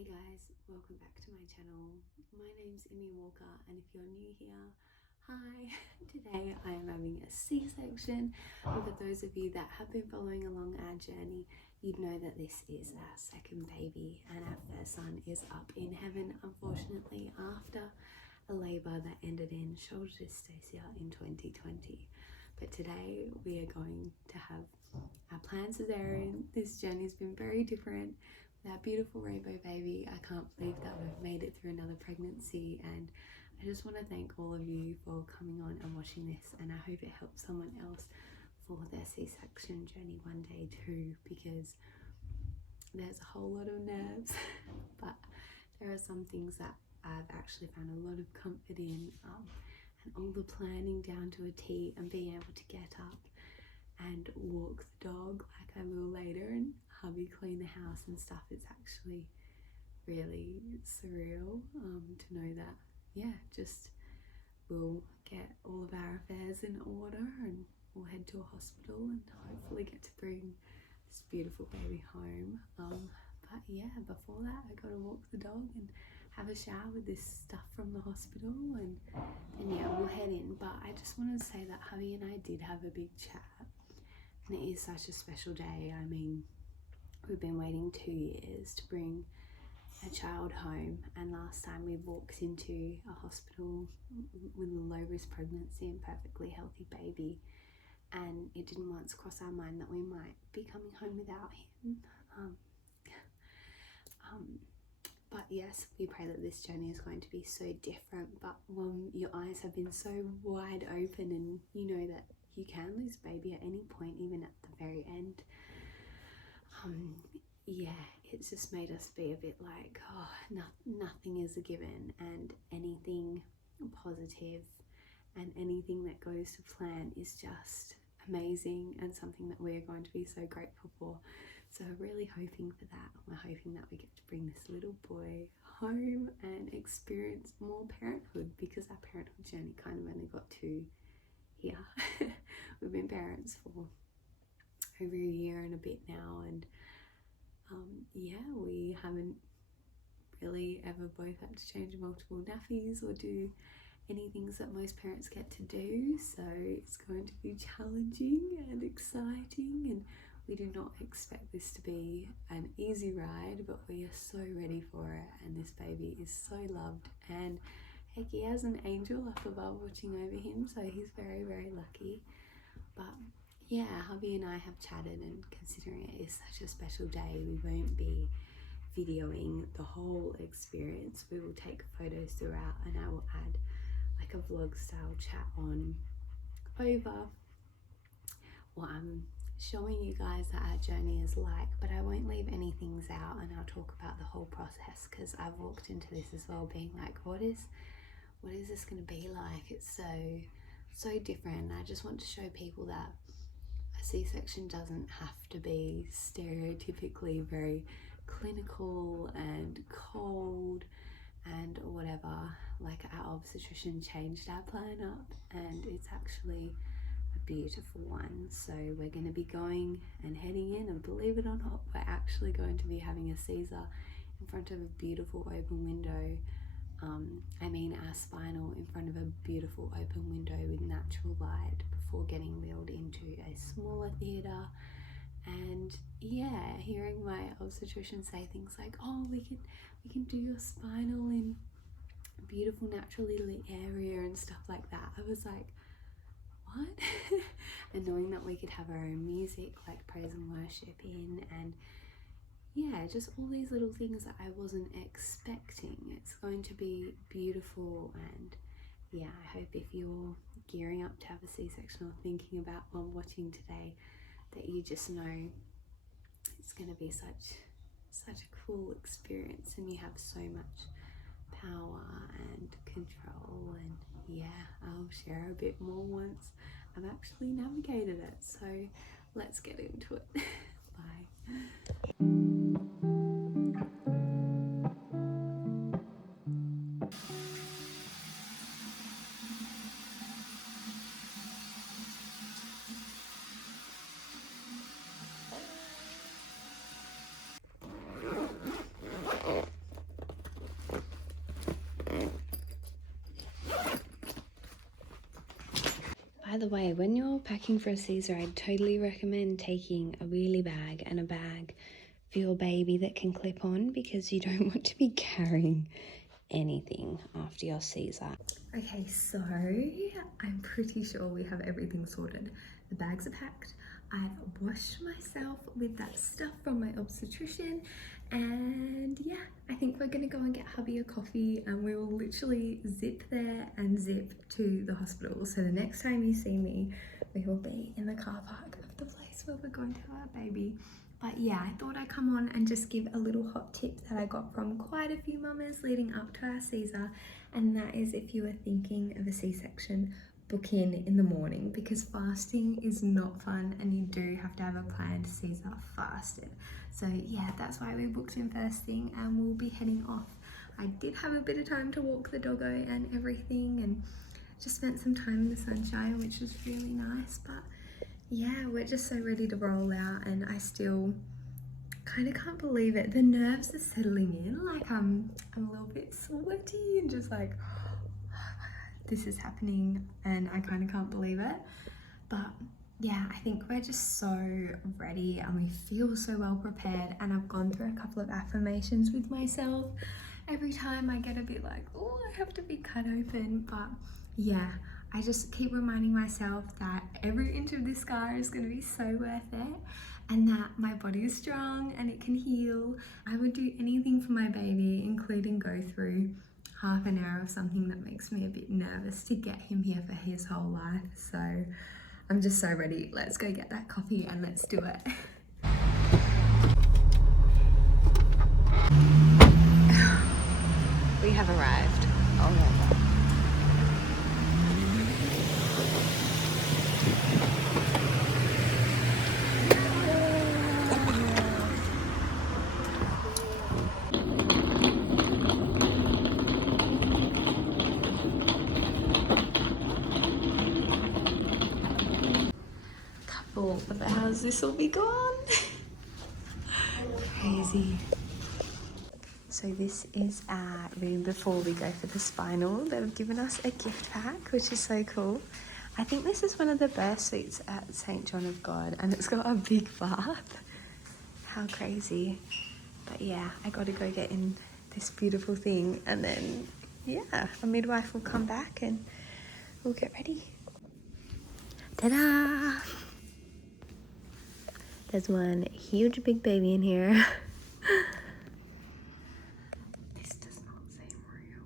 Hey guys, welcome back to my channel. My name's Emmy Walker, and if you're new here, hi. Today I am having a C-section, and for those of you that have been following along our journey, you'd know that this is our second baby and our first son is up in heaven, unfortunately, after a labour that ended in shoulder dystocia in 2020. But today we are going to have our planned caesarean. This journey's been very different. With our beautiful rainbow baby, I can't believe that we've made it through another pregnancy, and I just want to thank all of you for coming on and watching this, and I hope it helps someone else for their C-section journey one day too, because there's a whole lot of nerves but there are some things that I've actually found a lot of comfort in, and all the planning down to a T and being able to get up and walk the dog like I will later and hubby clean the house and stuff. It's actually really surreal to know that, yeah, just we'll get all of our affairs in order and we'll head to a hospital and hopefully get to bring this beautiful baby home. But yeah, before that I gotta walk the dog and have a shower with this stuff from the hospital, and yeah, we'll head in. But I just wanted to say that hubby and I did have a big chat, and it is such a special day. I mean, we've been waiting 2 years to bring a child home, and last time we walked into a hospital with a low risk pregnancy and perfectly healthy baby, and it didn't once cross our mind that we might be coming home without him. But yes, we pray that this journey is going to be so different, but when your eyes have been so wide open and you know that you can lose a baby at any point, even at the very end, yeah, it's just made us be a bit like, oh, nothing is a given, and anything positive and anything that goes to plan is just amazing and something that we're going to be so grateful for. So we're really hoping for that. We're hoping that we get to bring this little boy home and experience more parenthood, because our parenthood journey kind of only got to here. We've been parents for over a year and a bit now, and yeah, we haven't really ever both had to change multiple nappies or do any things that most parents get to do, so it's going to be challenging and exciting, and we do not expect this to be an easy ride, but we are so ready for it, and this baby is so loved, and heck, he has an angel up above watching over him, so he's very, very lucky. But yeah, hubby and I have chatted, and considering it is such a special day, we won't be videoing the whole experience. We will take photos throughout, and I will add like a vlog style chat on over what I'm showing you guys that our journey is like, but I won't leave any things out, and I'll talk about the whole process, because I've walked into this as well being like, what is this going to be like? It's so different. I just want to show people that a C-section doesn't have to be stereotypically very clinical and cold and whatever. Like, our obstetrician changed our plan up, and it's actually a beautiful one. So we're going to be going and heading in, and believe it or not, we're actually going to be having a Caesar in front of a beautiful open window. Our spinal in front of a beautiful open window with natural light before getting wheeled into a smaller theatre. And yeah, hearing my obstetrician say things like, oh, we can do your spinal in a beautiful naturally lit area and stuff like that, I was like, what? And knowing that we could have our own music, like praise and worship in, and yeah, just all these little things that I wasn't expecting. It's going to be beautiful, and yeah, I hope if you're gearing up to have a C-section or thinking about one watching today, that you just know it's going to be such a cool experience, and you have so much power and control. And yeah, I'll share a bit more once I've actually navigated it. So let's get into it. Bye. the way, when you're packing for a Caesar, I'd totally recommend taking a wheelie bag and a bag for your baby that can clip on, because you don't want to be carrying anything after your Caesar. Okay, so I'm pretty sure we have everything sorted. The bags are packed. I've washed myself with that stuff from my obstetrician, and yeah, I think we're gonna go and get hubby a coffee, and we will literally zip there and zip to the hospital. So the next time you see me, we will be in the car park of the place where we're going to have our baby. But yeah, I thought I'd come on and just give a little hot tip that I got from quite a few mamas leading up to our Caesar, and that is, if you are thinking of a C-section, book in the morning, because fasting is not fun and you do have to have a planned Caesar fasted. So yeah, that's why we booked in first thing, and we'll be heading off. I did have a bit of time to walk the doggo and everything, and just spent some time in the sunshine, which was really nice. But yeah, we're just so ready to roll out, and I still kind of can't believe it. The nerves are settling in. Like I'm a little bit sweaty and just like, this is happening, and I kind of can't believe it. But yeah, I think we're just so ready and we feel so well prepared, and I've gone through a couple of affirmations with myself every time I get a bit like, oh, I have to be cut open. But yeah, I just keep reminding myself that every inch of this scar is going to be so worth it, and that my body is strong and it can heal. I would do anything for my baby, including go through half an hour of something that makes me a bit nervous to get him here for his whole life. So I'm just so ready. Let's go get that coffee and let's do it. We have arrived. Oh my God. Couple of hours, this will be gone. Crazy. So this is our room before we go for the spinal. They've given us a gift pack, which is so cool. I think this is one of the birth suites at St. John of God, and it's got a big bath. How crazy. But yeah, I got to go get in this beautiful thing, and then yeah, a midwife will come back and we'll get ready. Ta-da! There's one huge big baby in here. This does not seem real.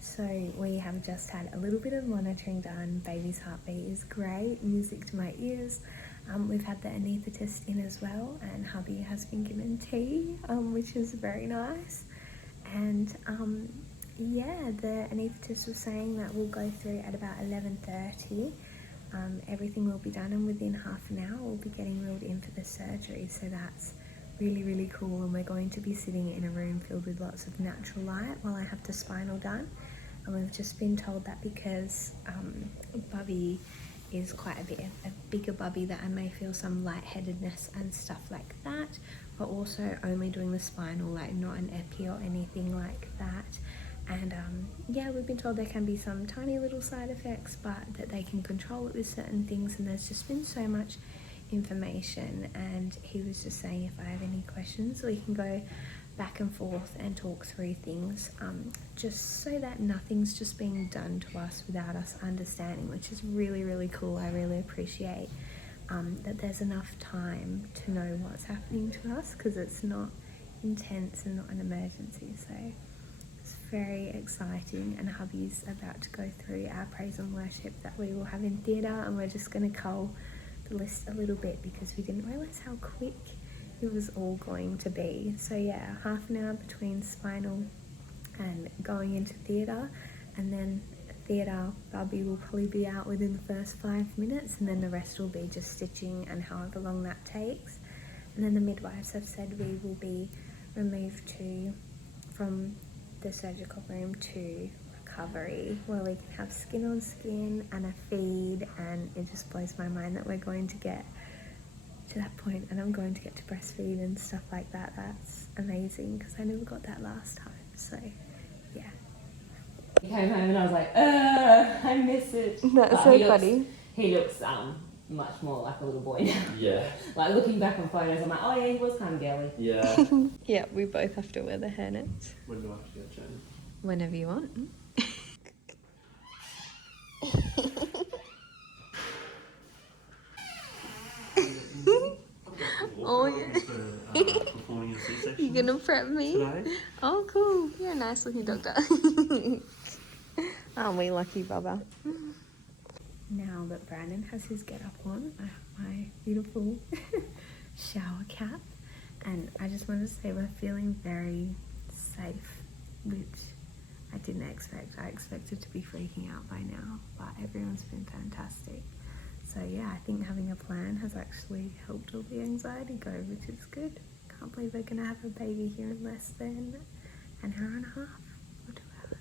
So we have just had a little bit of monitoring done. Baby's heartbeat is great, music to my ears. We've had the anaesthetist in as well, and hubby has been given tea, which is very nice. And yeah, the anaesthetist was saying that we'll go through at about 11:30. Everything will be done, and within half an hour we'll be getting wheeled in for the surgery. So that's really, really cool. And we're going to be sitting in a room filled with lots of natural light while I have the spinal done. And we've just been told that because Bubby is quite a bigger Bubby, that I may feel some lightheadedness and stuff like that, but also only doing the spinal, like not an epi or anything like that. And yeah, we've been told there can be some tiny little side effects, but that they can control it with certain things. And there's just been so much information, and he was just saying if I have any questions we can go back and forth and talk through things, just so that nothing's just being done to us without us understanding, which is really, really cool. I really appreciate that there's enough time to know what's happening to us, because it's not intense and not an emergency. So it's very exciting, and hubby's about to go through our praise and worship that we will have in theatre, and we're just going to cull the list a little bit because we didn't realise how quick it was all going to be. So yeah, half an hour between spinal and going into theatre, and then theatre, Bubby will probably be out within the first 5 minutes, and then the rest will be just stitching and however long that takes. And then the midwives have said we will be removed from the surgical room to recovery, where we can have skin on skin and a feed, and it just blows my mind that we're going to get to that point and I'm going to get to breastfeed and stuff like that, that's amazing because I never got that last time. So yeah. He came home and I was like, I miss it. That's but so funny. He looks much more like a little boy now. Yeah. Like looking back on photos, I'm like, oh yeah, he was kind of girly. Yeah. Yeah, we both have to wear the hairnets. When do I have to get changed? Whenever you want. Oh yeah. Performing a C-section. You're gonna prep me? Today? Oh cool. You're a nice looking doctor. Aren't we lucky, Bubba? Now that Brandon has his get up on, I have my beautiful shower cap, and I just want to say we're feeling very safe, which I didn't expect. I expected to be freaking out by now, but everyone's been fantastic. So yeah, I think having a plan has actually helped all the anxiety go, which is good. Can't believe we're gonna have a baby here in less than an hour and a half or 2 hours.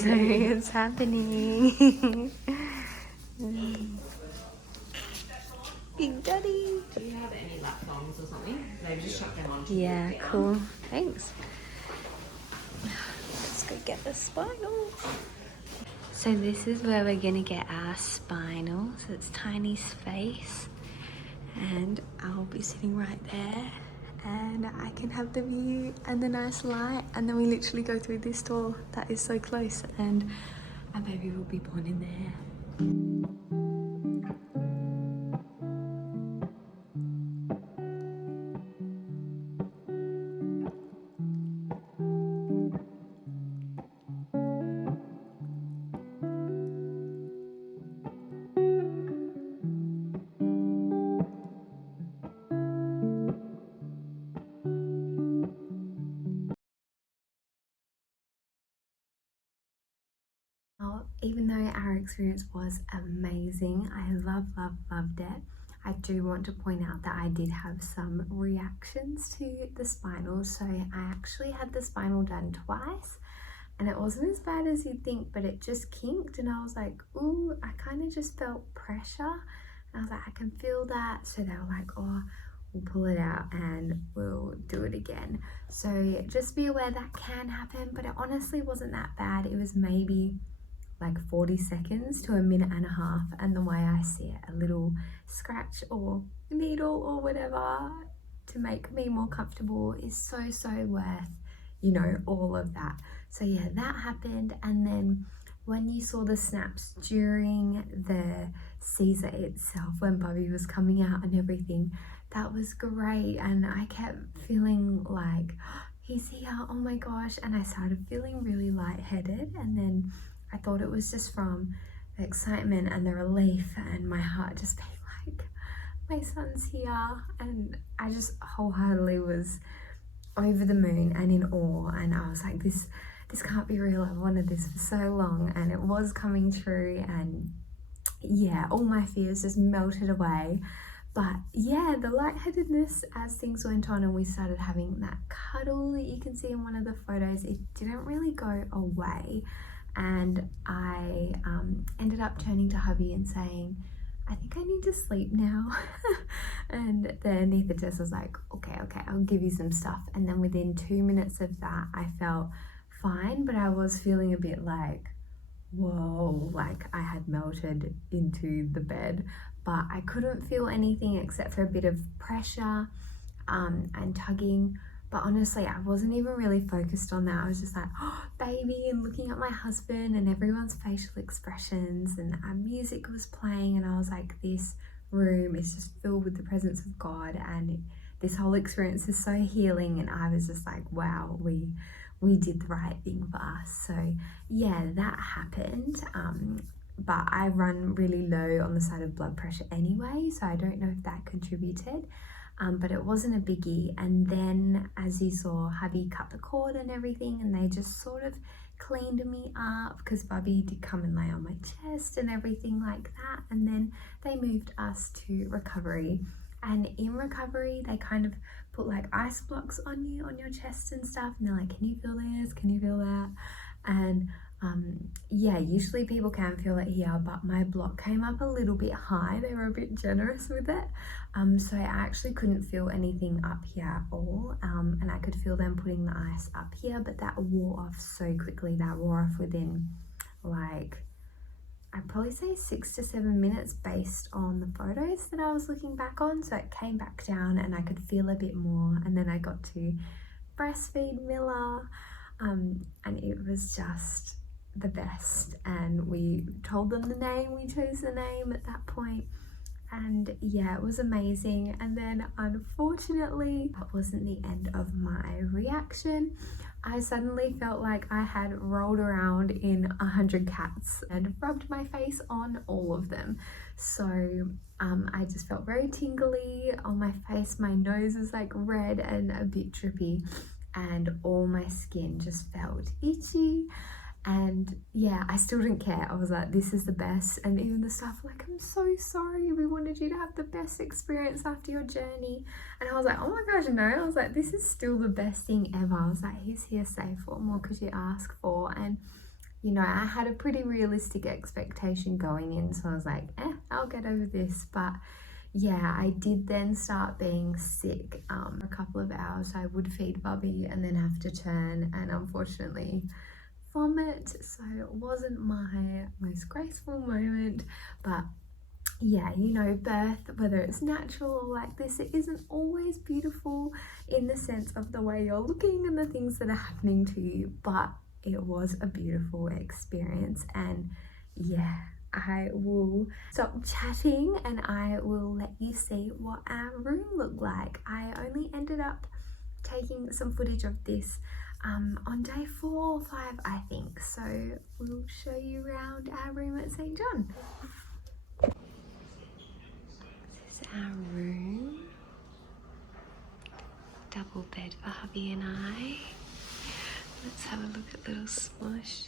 So it's happening. Big Daddy. Do you have any lap bombs or something? Maybe just chuck them on. Yeah, cool. Thanks. Let's go get the spinal. So this is where we're gonna get our spinal. So it's Tiny's face, and I'll be sitting right there, and I can have the view and the nice light, and then we literally go through this door that is so close, and our baby will be born in there. Even though our experience was amazing, I loved it, I do want to point out that I did have some reactions to the spinal. So I actually had the spinal done twice, and it wasn't as bad as you'd think, but it just kinked, and I was like, ooh, I kind of just felt pressure, and I was like, I can feel that. So they were like, oh, we'll pull it out and we'll do it again. So just be aware that can happen, but it honestly wasn't that bad. It was maybe like 40 seconds to a minute and a half, and the way I see it, a little scratch or needle or whatever to make me more comfortable is so worth, you know, all of that. So yeah, that happened. And then when you saw the snaps during the Caesar itself, when Bubby was coming out and everything, that was great, and I kept feeling like, he's here, oh my gosh, and I started feeling really lightheaded, and then I thought it was just from the excitement and the relief and my heart just being like, my son's here. And I just wholeheartedly was over the moon and in awe. And I was like, this can't be real. I've wanted this for so long, and it was coming true. And yeah, all my fears just melted away. But yeah, the lightheadedness as things went on and we started having that cuddle that you can see in one of the photos, it didn't really go away. And I ended up turning to hubby and saying, I think I need to sleep now. And the anaesthetist was like, okay, I'll give you some stuff. And then within 2 minutes of that, I felt fine, but I was feeling a bit like, whoa, like I had melted into the bed. But I couldn't feel anything except for a bit of pressure and tugging. But honestly, I wasn't even really focused on that. I was just like, oh, baby, and looking at my husband and everyone's facial expressions, and our music was playing, and I was like, this room is just filled with the presence of God, and this whole experience is so healing. And I was just like, wow, we did the right thing for us. So yeah, that happened. But I run really low on the side of blood pressure anyway, so I don't know if that contributed. But it wasn't a biggie. And then, as you saw, hubby cut the cord and everything, and they just sort of cleaned me up because Bubby did come and lay on my chest and everything like that. And then they moved us to recovery, and in recovery they kind of put like ice blocks on you on your chest and stuff, and they're like, can you feel this, can you feel that? And Yeah, usually people can feel it here, but my block came up a little bit high. They were a bit generous with it. So I actually couldn't feel anything up here at all. And I could feel them putting the ice up here, but that wore off so quickly. That wore off within, like, I'd probably say 6 to 7 minutes based on the photos that I was looking back on. So it came back down and I could feel a bit more. And then I got to breastfeed Miller, and it was just the best. And we told them the name, we chose the name at that point, and yeah, it was amazing. And then unfortunately, that wasn't the end of my reaction. I suddenly felt like I had rolled around in 100 cats and rubbed my face on all of them. So I just felt very tingly on my face. My nose was like red and a bit drippy, and all my skin just felt itchy. And yeah, I still didn't care. I was like, this is the best. And even the staff were like, I'm so sorry, we wanted you to have the best experience after your journey. And I was like, oh my gosh, no. I was like, this is still the best thing ever. I was like, he's here safe. What more could you ask for? And you know, I had a pretty realistic expectation going in, so I was like, I'll get over this. But yeah, I did then start being sick. A couple of hours I would feed Bubby and then have to turn and unfortunately vomit. So it wasn't my most graceful moment, but yeah, you know, birth, whether it's natural or like this, it isn't always beautiful in the sense of the way you're looking and the things that are happening to you, but it was a beautiful experience. And yeah, I will stop chatting and I will let you see what our room looked like. I only ended up taking some footage of this on day 4 or 5, I think. So we'll show you around our room at St. John. This is our room. Double bed for hubby and I. Let's have a look at little Smush.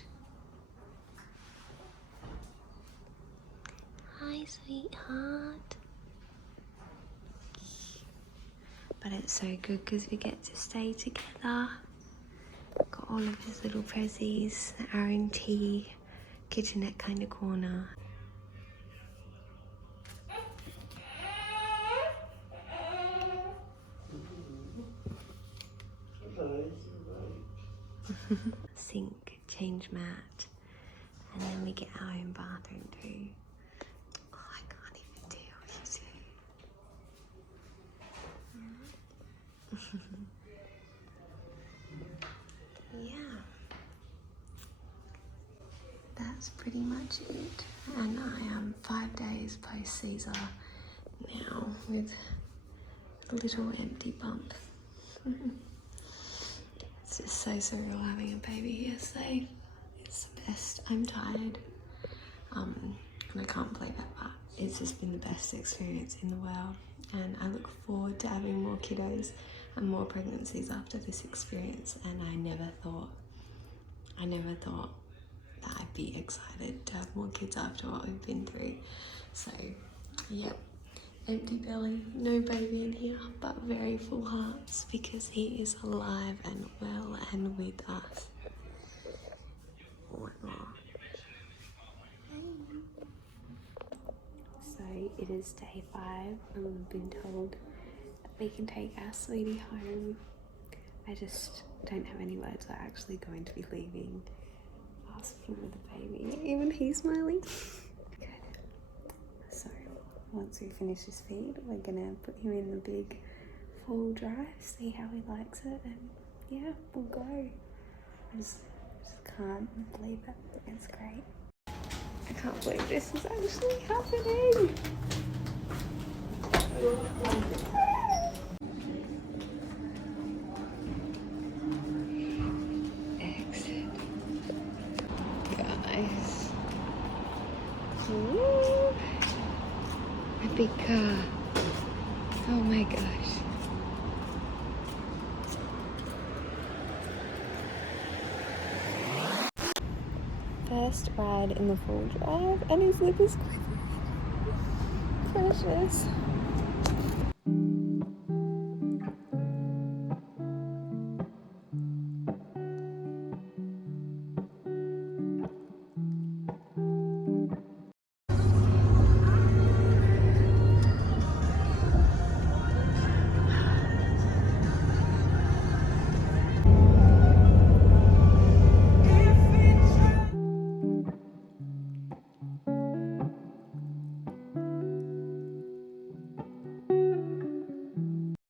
Hi, sweetheart. But it's so good because we get to stay together. Got all of his little prezzies, our own tea, kitchenette kind of corner. Sink, change mat, and then we get our own bathroom too. Oh, I can't even deal with you. Yeah, that's pretty much it. And I am 5 days post Caesar now with a little empty bump. It's just so surreal having a baby here, so it's the best. I'm tired, and I can't believe it, but it's just been the best experience in the world. And I look forward to having more kiddos and more pregnancies after this experience. And I never thought that I'd be excited to have more kids after what we've been through. So, yep. Empty belly, no baby in here, but very full hearts because he is alive and well and with us. So it is day 5 and we've been told that we can take our sweetie home. I just don't have any words. We're actually going to be leaving us with the baby. Even he's smiling. Once we finish his feed, we're gonna put him in the big 4-wheel drive, see how he likes it, and yeah, we'll go. I just can't believe it. It's great. I can't believe this is actually happening. Exit. Guys. Ooh. A big car. Oh my gosh. First ride in the 4-wheel drive and his lip is quivering. Precious.